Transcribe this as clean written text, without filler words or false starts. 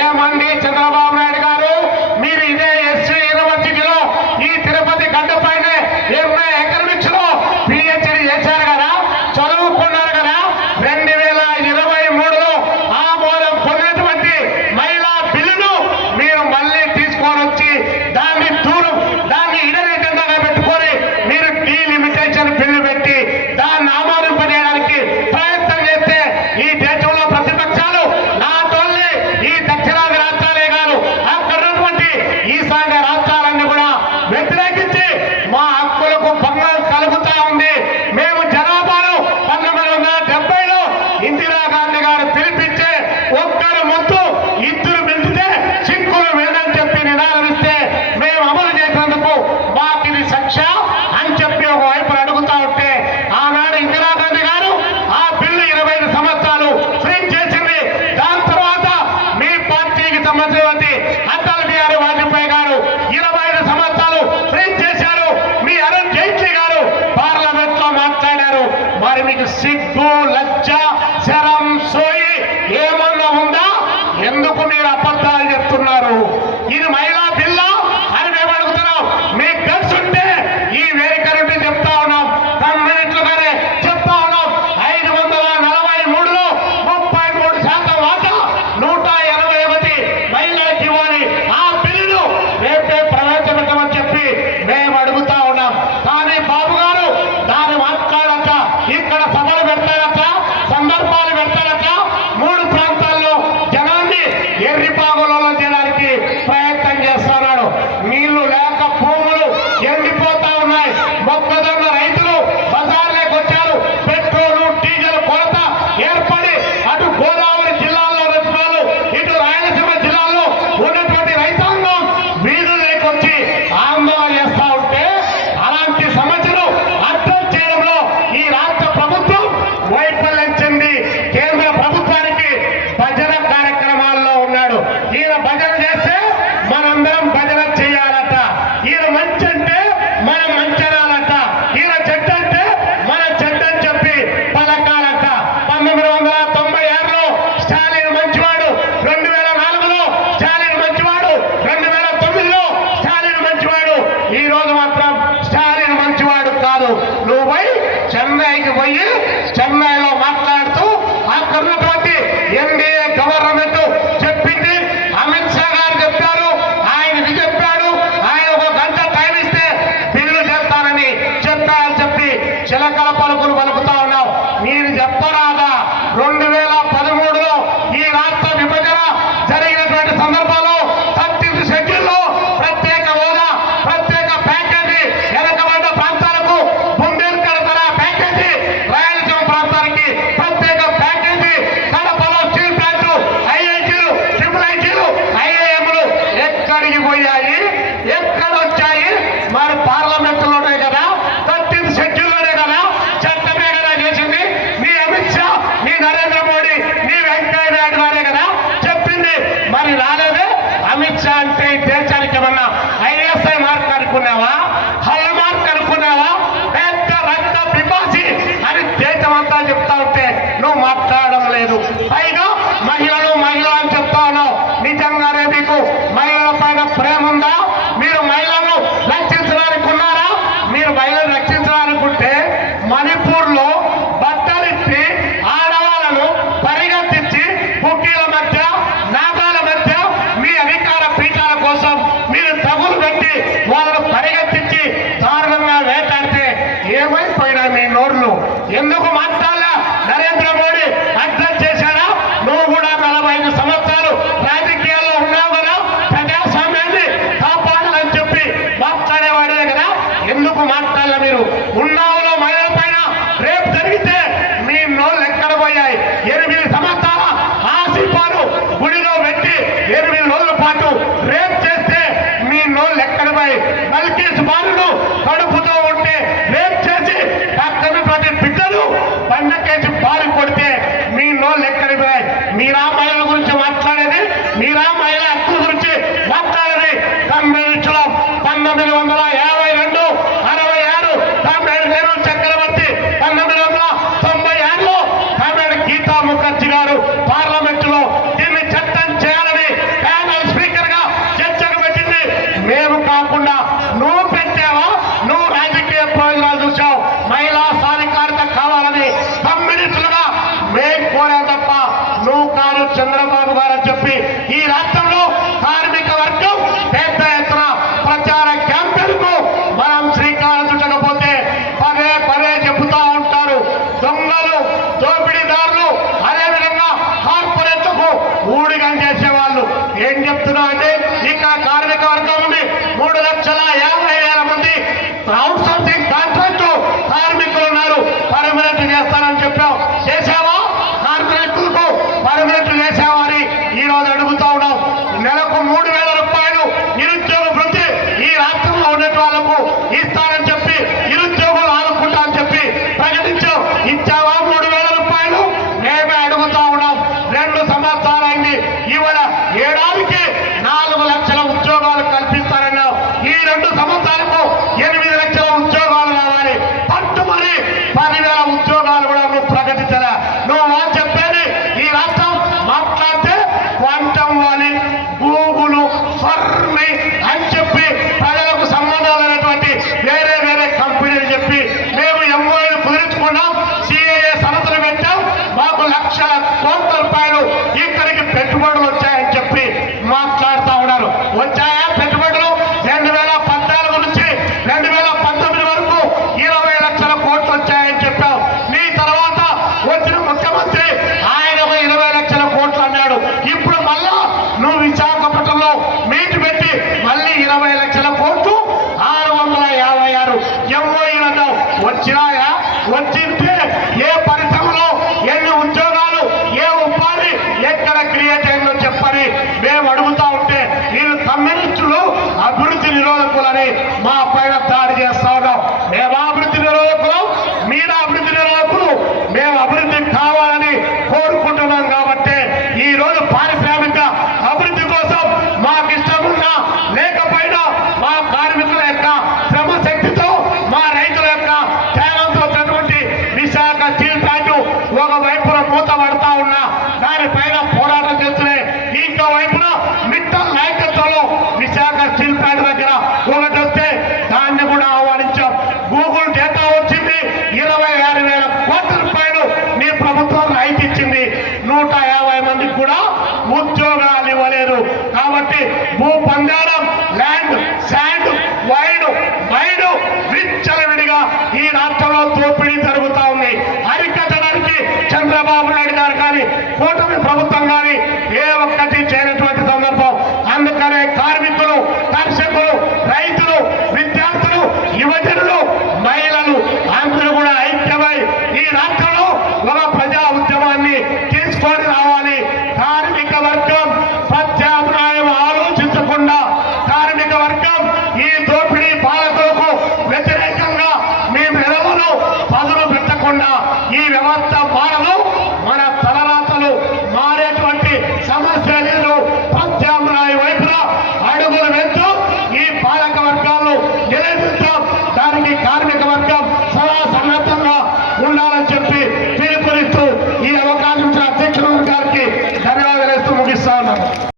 ఏమండి చంద్రబాబు నాయుడు గారు, మీరు ఇదే ఎస్వి యూనివర్సిటీలో ఈ తిరుపతి గడ్డపైన ఎంఏ ఎకనామిక్స్ లో పిహెచ్డి చేశారు కదా, చదువుకున్నారు కదా. 2023లో ఆమోదం పొందినటువంటి మహిళా బిల్లును మీరు మళ్ళీ తీసుకొని వచ్చి దాన్ని ఇడరేటంగా పెట్టుకొని మీరు డీలిమిటేషన్ బిల్లు పెట్టి దాన్ని ఆమోదింపజేయడానికి ప్రయత్నం చేస్తే ఈ దేశంలో ప్రతిపక్షాలు నాట్ ఓన్లీ ఈ దక్షిణాది రాష్ట్రాలే కాదు, అక్కడ ఉన్నటువంటి ఈశాన్య రాష్ట్రాలన్నీ కూడా వ్యతిరేకించి మా హక్కులకు భంగం కలుగుతా ఉంది. మేము జనాభాను 1970లో ఇందిరాగాంధీ గారు పిలిపించే ఒక్కరు ముద్దు ఇద్దరు పిలిచితే చిక్కులు వెళ్ళని చెప్పి నినాదం ఇస్తే మేము అమలు చేసినందుకు మాకు ఇది శిక్ష అని చెప్పి ఒకవైపు అడుగుతా ఉంటే, ఆనాడు ఇందిరాగాంధీ గారు ఆ బిల్లు 25 సంవత్సరాలు ఫ్రీజ్ చేసింది. దాని తర్వాత మీ పార్టీకి సంబంధించినటువంటి అటల్ బిహారీ వాజ్పేయి గారు 25 సంవత్సరాలు ఫ్రీజ్ చేశారు. మీ అరుణ్ జైట్లీ గారు పార్లమెంట్ లో మాట్లాడారు. మరి మీకు సిగ్గు, లజ్జ, శరం, సోయి ఏమన్నా ఉందా? ఎందుకు మీరు అబద్ధాలు చెప్తున్నారు? ఇది మహిళా బిల్లా అని మేము అడుగుతున్నాం. మీకు గట్స్ ఉంటే ఈ వేదిక నుండి చెప్తా ఉన్నాం, కమ్యూనిస్టులుగానే చెప్తా ఉన్నాం. 543లో 33% వాటా 181 మహిళలకు ఇవ్వాలి. ఆ బిల్లును రేపే ప్రవేశపెట్టమని చెప్పి మేము అడుగుతా ఉన్నాం. కానీ బాబు గారు దాన్ని మాట్లాడక, ఇక్కడ సభలు పెడతారట, సందర్భాలు పెడతారట, 3 ప్రాంతాల్లో జనాన్ని ఎర్రిపాగులలో చేయడానికి ప్రయత్నం చేస్తున్నాడు. నీళ్లు లేక భూములు ఎండిపోతా ఉన్నాయి. మొక్కజొన్న రైతులు బజార్లోకి వచ్చారు. పెట్రోలు, డీజిల్ కొరత ఏర్పడి అటు గోదావరి జిల్లాలో రైతులు, ఇటు రాయలసీమ జిల్లాలో ఉన్నటువంటి రైతాంగం వీధుల్లోకి వచ్చి ఆందోళన చేస్తా ఉంటే, అలాంటి సమస్యలు అర్థం చేయడంలో ఈ రాష్ట్ర ప్రభుత్వం వైఫల్యం చెంది కేంద్ర ప్రభుత్వానికి భజన కార్యక్రమాల్లో ఉన్నాడు. ఈయన భజన చేస్తే మనందరం భజన చేయాలట. ఈయన మంచి అంటే మనం మంచనాలట. ఈయన చెడ్డ అంటే మన చెడ్డ అని చెప్పి పలకాలట. 1996లో స్టాలిన్ మంచివాడు, 2004లో స్టాలిన్ మంచివాడు, 2009లో స్టాలిన్ మంచివాడు. ఈ రోజు మాత్రం స్టాలిన్ మంచివాడు కాదు. నువ్వు పోయి చెన్నైకి పోయి చెన్నైలో మాట్లాడుతూ అక్కడ ఉన్నటువంటి ఎన్డీఏ గవర్నమెంట్ చెప్పింది, అమిత్ షా గారు చెప్పారు, ఆయనకి చెప్పాడు, ఆయన 1 గంట టైం ఇస్తే బిల్లు చేస్తానని చెప్పారని చెప్పి చిలకల పలుకులు పలుకుతా ఉన్నావు. మీరు చెప్పరాదా? 2013లో ఈ రాష్ట్ర విభజన జరిగినటువంటి సందర్భంలో 13th షెడ్యూల్లో ప్రత్యేక హోదా, ప్రత్యేక ప్యాకేజీ, వెనకబడ్డ ప్రాంతాలకు బుందేల్ఖండ్ ప్యాకేజీ, రాయలసీమ ప్రాంతానికి ప్రత్యేక ప్యాకేజీ, కడపలో స్టీల్ ప్లాంట్, ఐఐటీలు, ట్రిపుల్ ఐటీలు, ఐఐఎంలు ఎక్కడికి పోయాయి? ఎక్కడ వచ్చాయి? మరి పార్లమెంటులోనే కదా, 13th షెడ్యూల్లోనే కదా, చట్టమే కదా చేసింది. మీ అమిత్ షా, మీ నరేంద్ర మోడీ, మీ వెంకయ్య నాయుడు గారే కదా చెప్పింది. మరి రాలేదే. అమిత్ షా అంటే ఈ దేశానికి ఏమన్నా ఐఎస్ఐ మార్క్ అనుకున్నావా? హల్ మార్క్ అనుకున్నావా? పెద్ద రక్త పిపాసి అని దేశమంతా చెప్తా ఉంటే నువ్వు మాట్లాడడం లేదు. పైగా మహిళలు అని చెప్తా ఉన్నావు. నిజంగానే మీకు మహిళల పైన ప్రేమ ఉందా? మీరు మహిళలను రక్షించడానికి ఉన్నారా? మీరు మహిళలను రక్షించాలనుకుంటే మణిపూర్లో బట్టలిచ్చి ఆడవాళ్ళను పరిగెత్తించి కుక్కీల మధ్య, నాగాల మధ్య మీ అధికార పీఠాల కోసం మీరు తగులు పెట్టి వాళ్ళను పరిగెత్తించి దారుణంగా వేటాడితే ఏమైపోయినా మీ నోర్లు? ఎందుకు మాట్లాడలే? నరేంద్ర మోడీ అర్థం చేశాడా? నువ్వు కూడా 45 సంవత్సరాలు రాజకీయాల్లో ఉన్నావు కదా, ప్రజాస్వామ్యాన్ని కాపాడాలని చెప్పి మాట్లాడేవాడే కదా, ఎందుకు మాట్లాడాల? మీరు ఉన్నావులో మహిళల పైన రేపు జరిగితే మీ నోళ్ళు ఎక్కడ పోయాయి? 8 సంవత్సరాల ఆసిఫాను గుడిలో పెట్టి 8 రోజుల పాటు రేపు చేస్తే మీ నోళ్ళు ఎక్కడ పోయి? బల్కీస్ బాలుడు కడుపుతో ఉంటే రేపు చేసి పక్కనటువంటి బిడ్డలు బండకేసి బాలు కొడితే మీ నోళ్ళు ఎక్కడికి పోయాయి? మీరా మహిళల గురించి మాట్లాడేది? మీరా మహిళల హక్కుల గురించి మాట్లాడేది? కమ్యూనిస్టులు 1952, 66 కామ్రేడ్ నెహ్రూ చక్రవర్తి, 1996లో కామ్రేడ్ గీతా ముఖర్జీ గారు పార్లమెంటులో దీన్ని చట్టం చేయాలని చంద్రబాబు గారు అని చెప్పి ఈ రాష్ట్రంలో కార్మిక వర్గం పెద్ద ఎత్తున ప్రచార క్యాంపెయిన్కు మనం శ్రీకారం చుట్టకపోతే పదే పదే చెబుతా ఉంటారు. దొంగలు, దోపిడీదారులు, అదేవిధంగా కార్పొరేట్లకు ఊడిగం చేసేవాళ్ళు. ఏం చెప్తున్నా అంటే ఇక్కడ కార్మిక వర్గం ఉంది 3,50,000 మంది అవుట్ సోర్సింగ్ కాంట్రాక్ట్ కార్మికులు ఉన్నారు. పర్మనెంట్ చేస్తానని చెప్పావు, చేశావా? కార్మికులకు పర్మనెంట్ చేశావా అని ఈ రోజు అడుగుతా ఉన్నాం. నెలకు 3,000 రూపాయలు నిరుద్యోగ వృత్తి ఈ రాష్ట్రంలో ఉన్న వాళ్ళకు ఇస్తానని చెప్పి నిరుద్యోగులు ఆదుకుంటా అని చెప్పి ప్రకటించావు. ఇచ్చావా 3,000 రూపాయలు? మేమే అడుగుతా ఉన్నాం. 2 సంవత్సరాలైంది. ఇవాళ ఏడాదికి 4 లక్షల ఉద్యోగాలు కల్పిస్తారన్నావు. ఈ 2 సంవత్సరాలకు 8 లక్షల ఉద్యోగాలు రావాలి. పట్టుమని 10,000 ఉద్యోగాలు కూడా నువ్వు ప్రకటించలే. నువ్వు చెప్పేది ఈ రాష్ట్రం మాట్లాడితే క్వాంటమ్ అని, గూగుల్, ఫర్మి అని చెప్పి ప్రజలకు సంబంధం లేనటువంటి వేరే వేరే కంపెనీలు చెప్పి మేము ఎంఓఏలు కుదుర్చుకున్నాం, సిఏఏ సనతులు పెట్టాం, మాకు లక్షల కోట్ల రూపాయలు ఇక్కడికి పెట్టుబడులు వచ్చాయని చెప్పి మాట్లాడుతూ ఉన్నారు. వచ్చాయా పెట్టుబడులు? 2014 నుంచి 2019 వరకు 20 లక్షల కోట్లు వచ్చాయని చెప్పావు. నీ తర్వాత వచ్చిన ముఖ్యమంత్రి ఆయనకు 20 లక్షల కోట్లు అన్నాడు. ఇప్పుడు మళ్ళా నువ్వు విశాఖపట్నంలో మీట్ పెట్టి మళ్ళీ 20 లక్షల కోట్లు 656 ఎంఓఈలు అన్నావు. వచ్చినాయా? వచ్చింటే ఏ పరిశ్రమలో ఎన్ని ఉద్యోగాలు, ఏ ఉపాధి ఎక్కడ క్రియేట్ అయిందో చెప్పని మేము అడుగుతా ఉంటే వీళ్ళు కమ్యూనిస్టులు అభివృద్ధి నిరోధకులని మా పైన దాడి చేస్తా ఉన్నాం. మేము అభివృద్ధి నిరోధకులు, మీరు అభివృద్ధి నిరోధకులు. మేము అభివృద్ధి కావాలని కోరుకుంటున్నాం కాబట్టి ఈ రోజు పారిశ్రామిక అభివృద్ధి కోసం మాకు ఇష్టమున్నా లేకపోయినా మా కార్మికుల యొక్క శ్రమ శక్తితో, మా రైతుల యొక్క త్యాగంతో వచ్చినటువంటి విశాఖ స్టీల్ ప్లాంట్ ఒక వైపున మూత పడతా ఉన్నా దానిపైన పోరాటం చేస్తున్నాయి. ఇంకో వైపున మిట్టల్ నాయకత్వంలో విశాఖ స్టీల్ ప్లాంట్ దగ్గర ఒకటి వస్తే దాన్ని కూడా ఆహ్వానించాం. గూగుల్ డేటా వచ్చింది 26,000 కోట్ల రూపాయలు నీ ప్రభుత్వం రైతు ఇచ్చింది. 150 మందికి కూడా ఉద్యోగాలు ఇవ్వలేదు. కాబట్టి భూ పంజారం, ల్యాండ్, శాండ్, వైడ్ విచ్చలవిడిగా ఈ రాష్ట్రంలో దోపిడీ జరుగుతా ఉంది. అరికట్టడానికి చంద్రబాబు నాయుడు గారు కానీ కూటమి ప్రభుత్వం కానీ ఏ ఒక్కటి చేయనటువంటి సందర్భం. అందుకనే కార్మికులు, కర్షకులు, రైతులు, విద్యార్థులు, యువజనులు, మహిళలు అందరూ కూడా ఐక్యమై ఈ రాష్ట్రంలో ఒక ప్రజా ఉద్యమాన్ని తీసుకొని రావాలి. కార్మిక వర్గం ప్రత్యామ్నాయం ఆలోచించకుండా, కార్మిక వర్గం ఈ దోపిడీ పాలకులకు వ్యతిరేకంగా మేమెవరూ పదులు పెట్టకుండా ఈ వ్యవస్థ మారదు. మన తలరాతలు మారేటువంటి సమస్య లేదు. ప్రత్యామ్నాయ వైపున అడుగులు వేస్తూ ఈ పాలక వర్గాలను నిలదీస్తాం. దానికి కార్మిక వర్గం సదా సన్నద్ధంగా ఉండాలని చెప్పి పిలుపునిస్తూ ఈ అవకాశం ఇచ్చిన అధ్యక్షుల గారికి ధన్యవాదాలు ముగిస్తా ఉన్నాను.